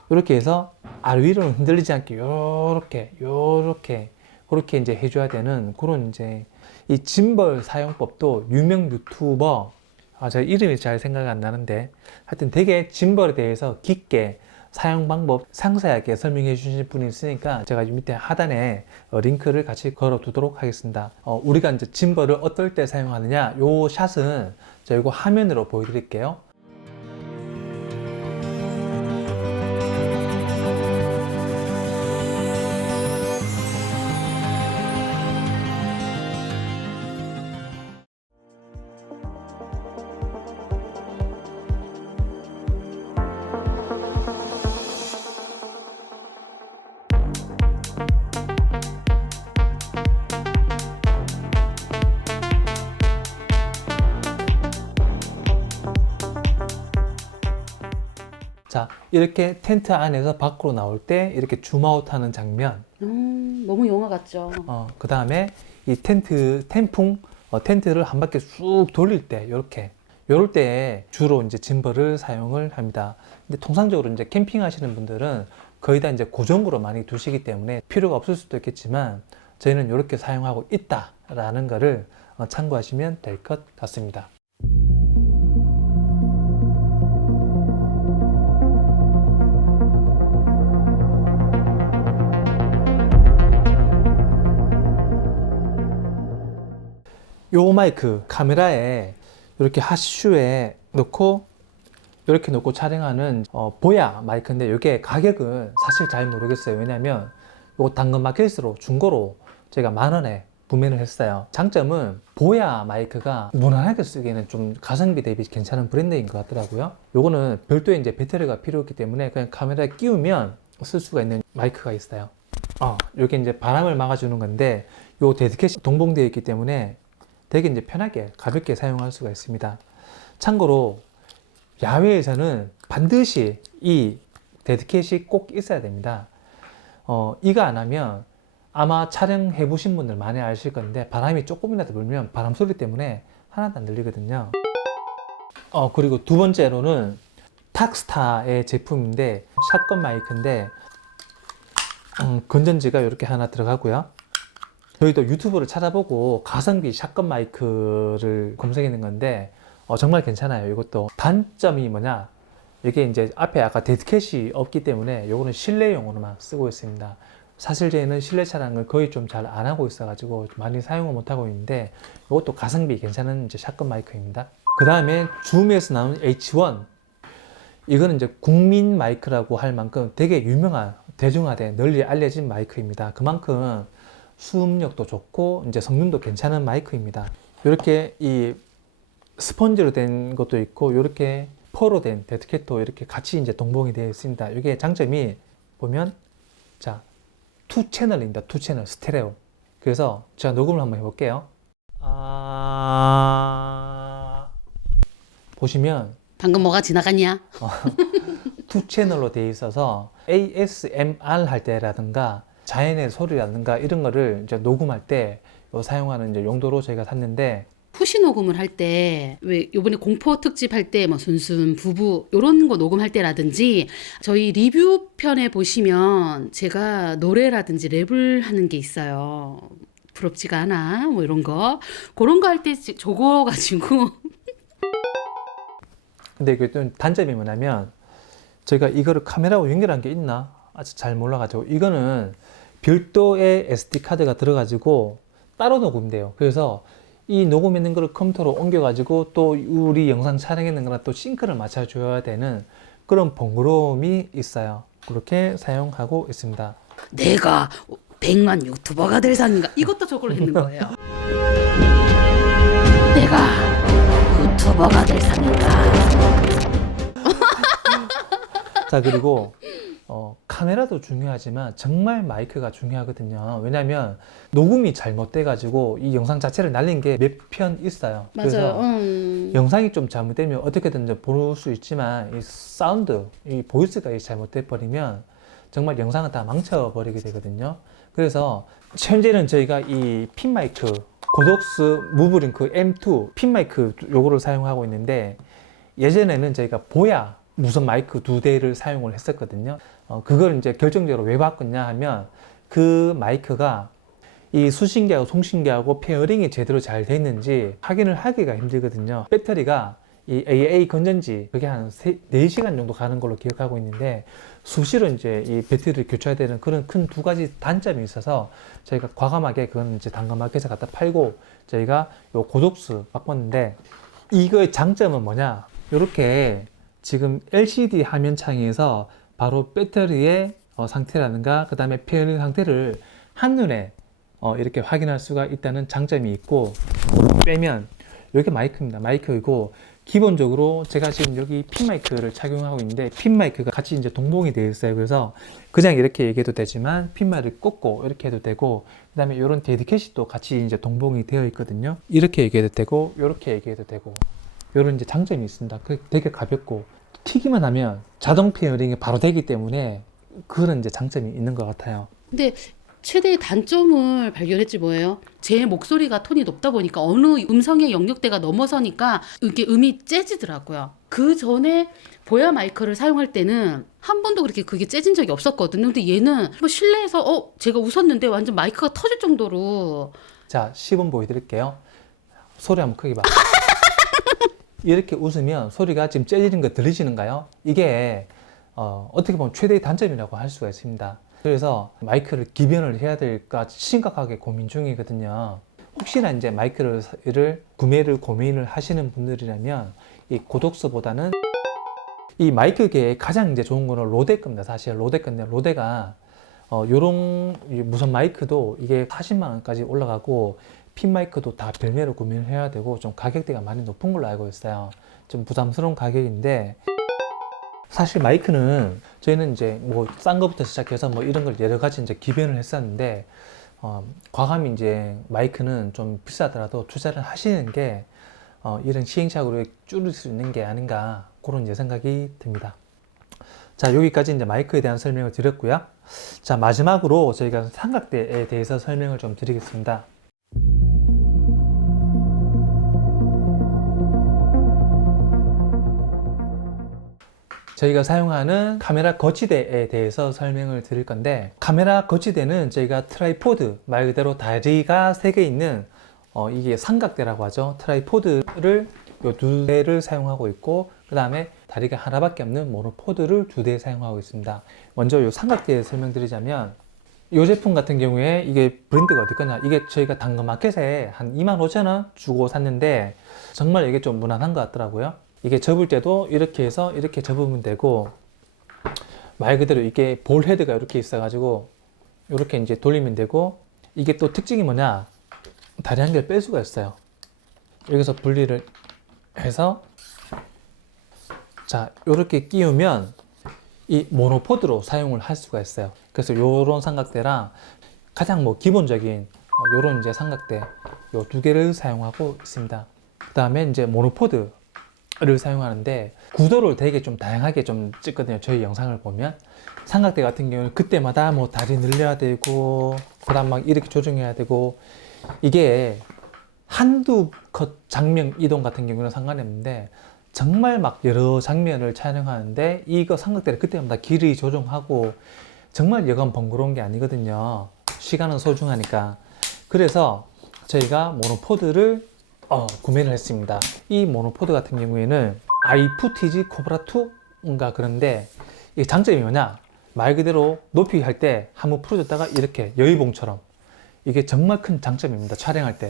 이렇게 해서 아래위로는 흔들리지 않게 요렇게 그렇게 이제 해줘야 되는 그런 이제 이 짐벌 사용법도 유명 유튜버 제 이름이 잘 생각이 안 나는데 하여튼 되게 짐벌에 대해서 깊게 사용 방법 상세하게 설명해 주실 분이 있으니까 제가 밑에 하단에 링크를 같이 걸어 두도록 하겠습니다. 우리가 이제 짐벌을 어떨 때 사용하느냐 요 샷은 저 이거 화면으로 보여드릴게요. 자, 이렇게 텐트 안에서 밖으로 나올 때 이렇게 줌아웃 하는 장면. 너무 영화 같죠. 그 다음에 이 텐트를 한 바퀴 쑥 돌릴 때, 요럴 때 주로 이제 짐벌을 사용을 합니다. 근데 통상적으로 이제 캠핑 하시는 분들은 거의 다 이제 고정으로 많이 두시기 때문에 필요가 없을 수도 있겠지만 저희는 이렇게 사용하고 있다라는 거를 참고하시면 될 것 같습니다. 요 마이크 카메라에 이렇게 핫슈에 넣고 이렇게 놓고 촬영하는 보야 마이크인데 이게 가격은 사실 잘 모르겠어요. 왜냐면 이거 당근마켓으로 중고로 제가 10,000원에 구매를 했어요. 장점은 보야 마이크가 무난하게 쓰기에는 좀 가성비 대비 괜찮은 브랜드인 것 같더라고요. 요거는 별도의 이제 배터리가 필요 없기 때문에 그냥 카메라에 끼우면 쓸 수가 있는 마이크가 있어요. 요게 이제 바람을 막아주는 건데 요 데드캣이 동봉되어 있기 때문에 되게 이제 편하게 가볍게 사용할 수가 있습니다. 참고로 야외에서는 반드시 이 데드캣이 꼭 있어야 됩니다. 이거 안 하면 아마 촬영해 보신 분들 많이 아실 건데 바람이 조금이라도 불면 바람 소리 때문에 하나도 안 들리거든요. 그리고 두 번째로는 탁스타의 제품인데 샷건 마이크인데 건전지가 이렇게 하나 들어가고요. 저희도 유튜브를 찾아보고 가성비 샷건 마이크를 검색했는 건데 정말 괜찮아요. 이것도 단점이 뭐냐, 이게 이제 앞에 아까 데드캣이 없기 때문에 요거는 실내용으로만 쓰고 있습니다. 사실 저희는 실내 촬영을 거의 좀 잘 안 하고 있어 가지고 많이 사용을 못 하고 있는데 이것도 가성비 괜찮은 이제 샷건 마이크입니다. 그 다음에 줌에서 나온 H1, 이거는 이제 국민 마이크라고 할 만큼 되게 유명한 대중화된 널리 알려진 마이크입니다. 그만큼 수음력도 좋고 이제 성능도 괜찮은 마이크입니다. 이렇게 이 스펀지로 된 것도 있고 이렇게 퍼로 된 데드캣도 이렇게 같이 이제 동봉이 되어 있습니다. 이게 장점이 보면 자, 투 채널입니다. 투 채널 스테레오. 그래서 제가 녹음을 한번 해볼게요. 보시면 방금 뭐가 지나갔냐? 투 채널로 되어 있어서 ASMR 할 때라든가 자연의 소리라든가 이런 거를 이제 녹음할 때 사용하는 이제 용도로 저희가 샀는데, 푸시 녹음을 할 때 왜 요번에 공포 특집 할 때 뭐 순순 부부 요런 거 녹음할 때라든지 저희 리뷰 편에 보시면 제가 노래라든지 랩을 하는 게 있어요. 부럽지가 않아 뭐 이런 거 그런 거 할 때 저거 가지고 근데 이게 또 단점이 뭐냐면 저희가 이거를 카메라하고 연결한 게 있나 아직 잘 몰라가지고 이거는 별도의 SD 카드가 들어가지고 따로 녹음돼요. 그래서 이 녹음했는 거를 컴퓨터로 옮겨가지고 또 우리 영상 촬영했는 거랑 또 싱크를 맞춰줘야 되는 그런 번거로움이 있어요. 그렇게 사용하고 있습니다. 내가 100만 유튜버가 될 상인가 이것도 저걸로 했는 거예요. 내가 유튜버가 될 상인가. 자, 그리고 카메라도 중요하지만 정말 마이크가 중요하거든요. 왜냐하면 녹음이 잘못돼 가지고 이 영상 자체를 날린 게 몇 편 있어요. 맞아요. 그래서 영상이 좀 잘못되면 어떻게든 볼 수 있지만 이 사운드, 이 보이스가 잘못돼 버리면 정말 영상은 다 망쳐버리게 되거든요. 그래서 현재는 저희가 이 핀 마이크 고독스 무브링크 M2 핀 마이크 요거를 사용하고 있는데, 예전에는 저희가 보야 무선 마이크 2대를 사용을 했었거든요. 그걸 이제 결정적으로 왜 바꿨냐 하면 그 마이크가 이 수신기하고 송신기하고 페어링이 제대로 잘 됐는지 확인을 하기가 힘들거든요. 배터리가 이 AA 건전지 그게 한 4시간 정도 가는 걸로 기억하고 있는데 수시로 이제 이 배터리를 교체해야 되는 그런 큰 두 가지 단점이 있어서 저희가 과감하게 그건 이제 당근마켓에서 갖다 팔고 저희가 요 고독스 바꿨는데, 이거의 장점은 뭐냐, 이렇게 지금 LCD 화면 창에서 바로 배터리의 상태라든가 그 다음에 페어링 상태를 한눈에 이렇게 확인할 수가 있다는 장점이 있고, 빼면 이게 마이크입니다. 마이크이고 기본적으로 제가 지금 여기 핀 마이크를 착용하고 있는데 핀 마이크가 같이 이제 동봉이 되어 있어요. 그래서 그냥 이렇게 얘기해도 되지만 핀 마이크를 꽂고 이렇게 해도 되고, 그 다음에 이런 데드캣이 또 같이 이제 동봉이 되어 있거든요. 이렇게 얘기해도 되고 이렇게 얘기해도 되고 이런 이제 장점이 있습니다. 되게 가볍고 튀기만 하면 자동 페어링이 바로 되기 때문에 그런 이제 장점이 있는 것 같아요. 근데 최대의 단점을 발견했지 뭐예요? 제 목소리가 톤이 높다 보니까 어느 음성의 영역대가 넘어서니까 이게 음이 째지더라고요. 그 전에 보야 마이크를 사용할 때는 한 번도 그렇게 그게 째진 적이 없었거든요. 근데 얘는 뭐 실내에서 제가 웃었는데 완전 마이크가 터질 정도로. 자, 시범 보여드릴게요. 소리 한번 크게 봐. 이렇게 웃으면 소리가 지금 째지는 거 들리시는가요? 이게 어떻게 보면 최대의 단점이라고 할 수가 있습니다. 그래서 마이크를 기변을 해야 될까 심각하게 고민 중이거든요. 혹시나 이제 마이크를 구매를 고민을 하시는 분들이라면 이 고독스보다는 이 마이크계에 가장 이제 좋은 거는 로데 겁니다. 사실 로데 건데 로데가 요런 이 무선 마이크도 이게 40만 원까지 올라가고 핀 마이크도 다 별매로 구매를 해야 되고 좀 가격대가 많이 높은 걸로 알고 있어요. 좀 부담스러운 가격인데 사실 마이크는 저희는 이제 뭐 싼 거부터 시작해서 뭐 이런 걸 여러 가지 이제 기변을 했었는데 과감히 이제 마이크는 좀 비싸더라도 투자를 하시는 게 이런 시행착오를 줄일 수 있는 게 아닌가 그런 이제 생각이 듭니다. 자, 여기까지 이제 마이크에 대한 설명을 드렸고요. 자, 마지막으로 저희가 삼각대에 대해서 설명을 좀 드리겠습니다. 저희가 사용하는 카메라 거치대에 대해서 설명을 드릴 건데, 카메라 거치대는 저희가 트라이포드, 말 그대로 다리가 3개 있는 이게 삼각대라고 하죠. 트라이포드를 요 2대를 사용하고 있고, 그 다음에 다리가 하나밖에 없는 모노포드를 2대 사용하고 있습니다. 먼저 요 삼각대 설명드리자면, 이 제품 같은 경우에 이게 브랜드가 어디 거냐, 이게 저희가 당근마켓에 한 25,000원 주고 샀는데 정말 이게 좀 무난한 것 같더라고요. 이게 접을 때도 이렇게 해서 이렇게 접으면 되고, 말 그대로 이게 볼 헤드가 이렇게 있어 가지고 이렇게 이제 돌리면 되고, 이게 또 특징이 뭐냐, 다리 한 개를 뺄 수가 있어요. 여기서 분리를 해서 자, 이렇게 끼우면 이 모노포드로 사용을 할 수가 있어요. 그래서 요런 삼각대랑 가장 뭐 기본적인 요런 이제 삼각대 요 2개를 사용하고 있습니다. 그 다음에 이제 모노포드를 사용하는데 구도를 되게 좀 다양하게 좀 찍거든요. 저희 영상을 보면 삼각대 같은 경우는 그때마다 뭐 다리 늘려야 되고, 그 다음 막 이렇게 조정해야 되고, 이게 한두 컷 장면 이동 같은 경우는 상관이 없는데 정말 막 여러 장면을 촬영하는데 이거 삼각대를 그때마다 길이 조정하고 정말 여간 번거로운 게 아니거든요. 시간은 소중하니까. 그래서 저희가 모노포드를 구매를 했습니다. 이 모노포드 같은 경우에는 아이푸티지 코브라2인가 그런데 이 장점이 뭐냐, 말 그대로 높이 할 때 한번 풀어줬다가 이렇게 여의봉처럼, 이게 정말 큰 장점입니다. 촬영할 때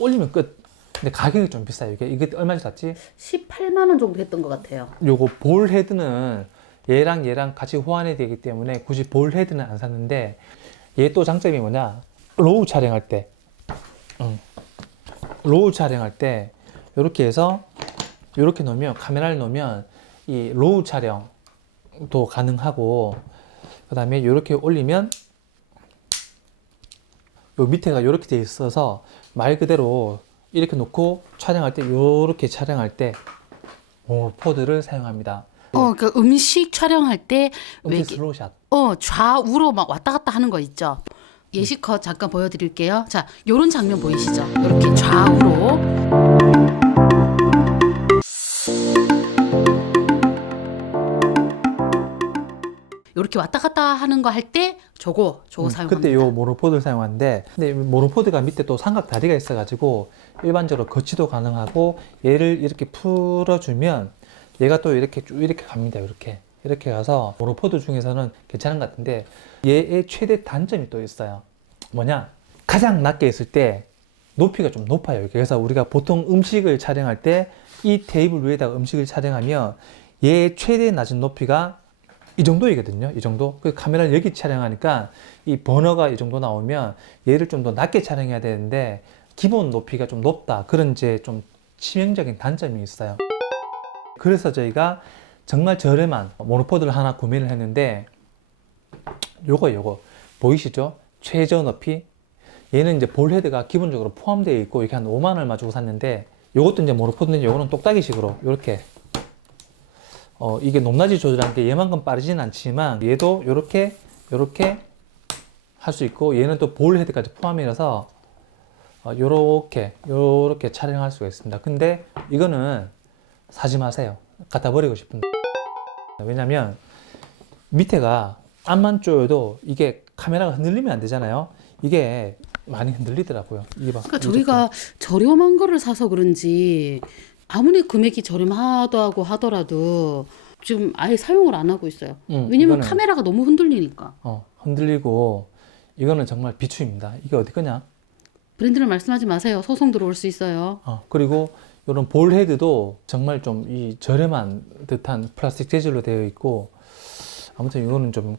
올리면 끝. 근데 가격이 좀 비싸요. 이게 얼마나 샀지? 18만 원 정도 했던 것 같아요. 요거 볼 헤드는 얘랑 같이 호환이 되기 때문에 굳이 볼 헤드는 안 샀는데, 얘 또 장점이 뭐냐, 로우 촬영할 때 로우 촬영할 때 이렇게 해서 이렇게 놓으면, 카메라를 놓으면 이 로우 촬영도 가능하고, 그 다음에 이렇게 올리면 요 밑에가 이렇게 돼 있어서 말 그대로 이렇게 놓고 촬영할 때, 이렇게 촬영할 때 모노포드를 사용합니다. 그 음식 촬영할 때 음식 슬로우샷. 좌우로 막 왔다 갔다 하는 거 있죠. 예시컷 잠깐 보여드릴게요. 자, 요런 장면 보이시죠? 이렇게 좌우로. 이렇게 왔다 갔다 하는 거 할 때 저거 사용합니다. 그때 요 모노포드를 사용하는데, 근데 모노포드가 밑에 또 삼각 다리가 있어가지고 일반적으로 거치도 가능하고, 얘를 이렇게 풀어주면 얘가 또 이렇게 쭉 이렇게 갑니다. 이렇게 가서 모노포드 중에서는 괜찮은 것 같은데, 얘의 최대 단점이 또 있어요. 뭐냐, 가장 낮게 있을 때 높이가 좀 높아요. 그래서 우리가 보통 음식을 촬영할 때 이 테이블 위에다가 음식을 촬영하면 얘의 최대 낮은 높이가 이 정도이거든요. 이 정도. 그 카메라를 여기 촬영하니까 이 버너가 이 정도 나오면 얘를 좀 더 낮게 촬영해야 되는데 기본 높이가 좀 높다. 그런 이제 좀 치명적인 단점이 있어요. 그래서 저희가 정말 저렴한 모노포드를 하나 구매를 했는데, 요거 보이시죠? 최저 높이. 얘는 이제 볼 헤드가 기본적으로 포함되어 있고, 이렇게 한 5만 원 얼마 주고 샀는데, 요것도 이제 모노포드인데 요거는 똑딱이식으로 이렇게 이게 높낮이 조절하는 게 얘만큼 빠르진 않지만 얘도 요렇게 할 수 있고, 얘는 또 볼 헤드까지 포함이라서 요렇게 촬영할 수가 있습니다. 근데 이거는 사지 마세요. 갖다 버리고 싶은데. 왜냐면 밑에가 앞만 쪼여도 이게 카메라가 흔들리면 안 되잖아요. 이게 많이 흔들리더라고요. 그러니까 저희가 저렴한 거를 사서 그런지 아무리 금액이 저렴하다고 하더라도 지금 아예 사용을 안 하고 있어요. 왜냐면 카메라가 너무 흔들리니까. 흔들리고, 이거는 정말 비추입니다. 이게 어디 거냐? 브랜드를 말씀하지 마세요. 소송 들어올 수 있어요. 그리고 이런 볼 헤드도 정말 좀 이 저렴한 듯한 플라스틱 재질로 되어 있고, 아무튼 이거는 좀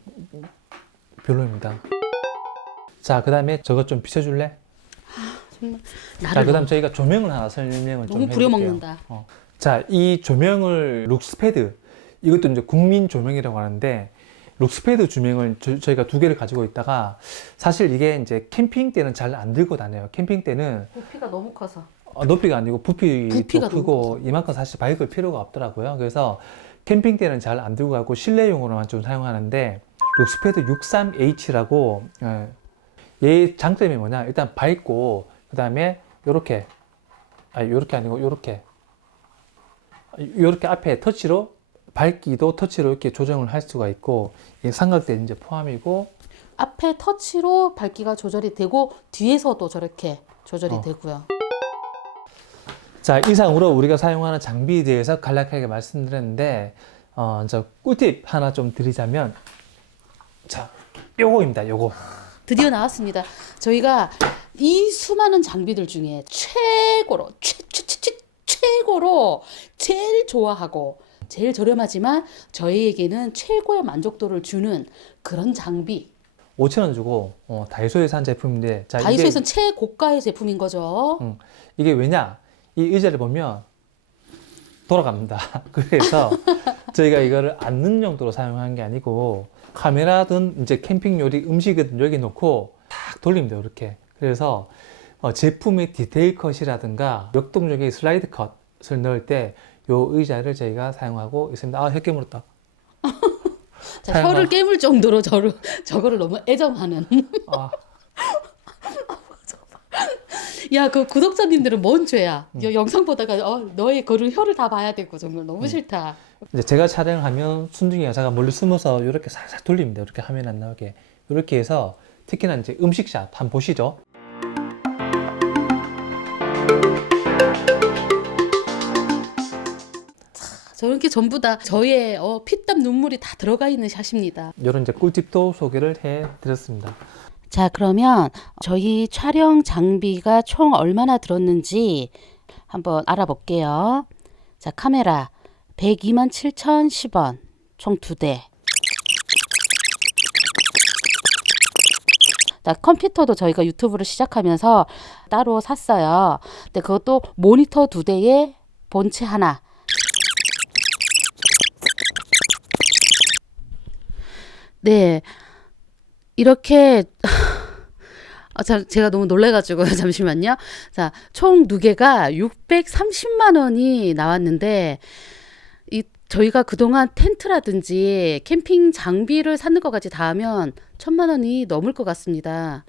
별로입니다. 자, 그 다음에 저것 좀 비춰줄래? 정말 자, 나를 그 다음 저희가 조명을 하나 설명을 좀 너무 해드릴게요. 부려먹는다. 자, 이 조명을 룩스패드, 이것도 이제 국민 조명이라고 하는데, 룩스패드 조명을 저희가 2개를 가지고 있다가, 사실 이게 이제 캠핑 때는 잘 안 들고 다녀요. 캠핑 때는 부피가 너무 커서. 높이가 아니고 부피도 부피가 너무 크고 커서. 이만큼 사실 밝을 필요가 없더라고요. 그래서 캠핑 때는 잘 안 들고 가고 실내용으로만 좀 사용하는데, 룩스패드 63H라고 얘의 장점이 뭐냐, 일단 밝고 그 다음에 요렇게 아니고 요렇게 앞에 터치로 밝기도 터치로 이렇게 조정을 할 수가 있고, 이 삼각대 이제 포함이고, 앞에 터치로 밝기가 조절이 되고 뒤에서도 저렇게 조절이 되고요. 자, 이상으로 우리가 사용하는 장비에 대해서 간략하게 말씀드렸는데, 저 꿀팁 하나 좀 드리자면, 자, 요거입니다. 요거. 드디어 나왔습니다. 저희가 이 수많은 장비들 중에 최고로 최고로 제일 좋아하고 제일 저렴하지만 저희에게는 최고의 만족도를 주는 그런 장비. 5,000원 주고 다이소에서 산 제품인데, 자, 다이소에서는 최고가의 제품인 거죠. 이게 왜냐? 이 의자를 보면 돌아갑니다. 그래서 저희가 이거를 앉는 용도로 사용한 게 아니고, 카메라든 이제 캠핑 요리 음식은 여기 놓고 탁 돌립니다. 이렇게. 그래서 제품의 디테일 컷이라든가 역동적인 슬라이드 컷을 넣을 때 요 의자를 저희가 사용하고 있습니다. 아, 혀 깨물었다. 자, 혀를 깨물 정도로 저거를 너무 애정하는. 아, 야, 그 구독자님들은 뭔 죄야? 영상 보다가 너의 그 혀를 다 봐야 되고 정말 너무 싫다. 이제 제가 촬영하면 순둥이 여사가 멀리 숨어서 이렇게 살살 돌립니다. 이렇게 화면 안 나오게. 이렇게 해서 특히나 이제 음식샷 한번 보시죠. 저렇게 전부 다 저의 피땀 눈물이 다 들어가 있는 샷입니다. 이런 이제 꿀팁도 소개를 해드렸습니다. 자, 그러면 저희 촬영 장비가 총 얼마나 들었는지 한번 알아볼게요. 자, 카메라 127,010원, 총 2대. 자, 컴퓨터도 저희가 유튜브를 시작하면서 따로 샀어요. 근데 그것도 모니터 2대에 본체 하나. 네, 이렇게 제가 너무 놀래가지고 잠시만요. 자, 총 2개가 630만 원이 나왔는데 저희가 그동안 텐트라든지 캠핑 장비를 사는 것까지 다 하면 1,000만 원이 넘을 것 같습니다.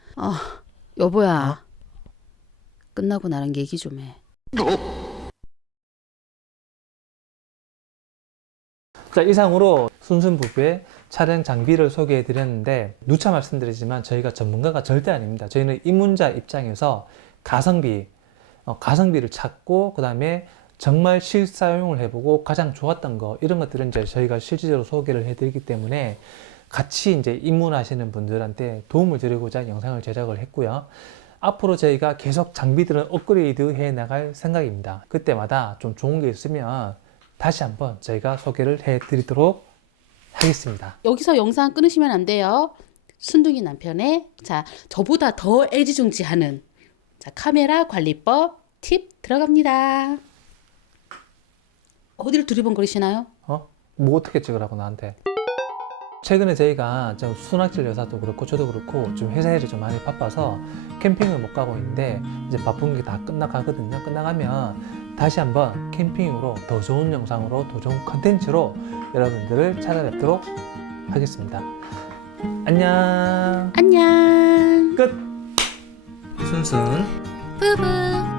여보야, 끝나고 나랑 얘기 좀 해. 자, 이상으로 순순 부부의 촬영 장비를 소개해 드렸는데, 누차 말씀드리지만 저희가 전문가가 절대 아닙니다. 저희는 입문자 입장에서 가성비를 찾고, 그 다음에 정말 실사용을 해보고 가장 좋았던 거, 이런 것들은 이제 저희가 실질적으로 소개를 해드리기 때문에 같이 이제 입문하시는 분들한테 도움을 드리고자 영상을 제작을 했고요. 앞으로 저희가 계속 장비들은 업그레이드 해 나갈 생각입니다. 그때마다 좀 좋은 게 있으면 다시 한번 저희가 소개를 해드리도록 하겠습니다. 여기서 영상 끊으시면 안 돼요. 순둥이 남편의 저보다 더 애지중지하는 카메라 관리법 팁 들어갑니다. 어디를 두리번거리시나요? 뭐 어떻게 찍으라고 나한테. 최근에 저희가 좀 순학질 여사도 그렇고 저도 그렇고 좀 회사 일이 좀 많이 바빠서 캠핑을 못 가고 있는데, 이제 바쁜 게 다 끝나가거든요. 끝나가면 다시 한번 캠핑으로 더 좋은 영상으로 더 좋은 컨텐츠로 여러분들을 찾아뵙도록 하겠습니다. 안녕. 안녕. 끝. 순순 뿌뿌.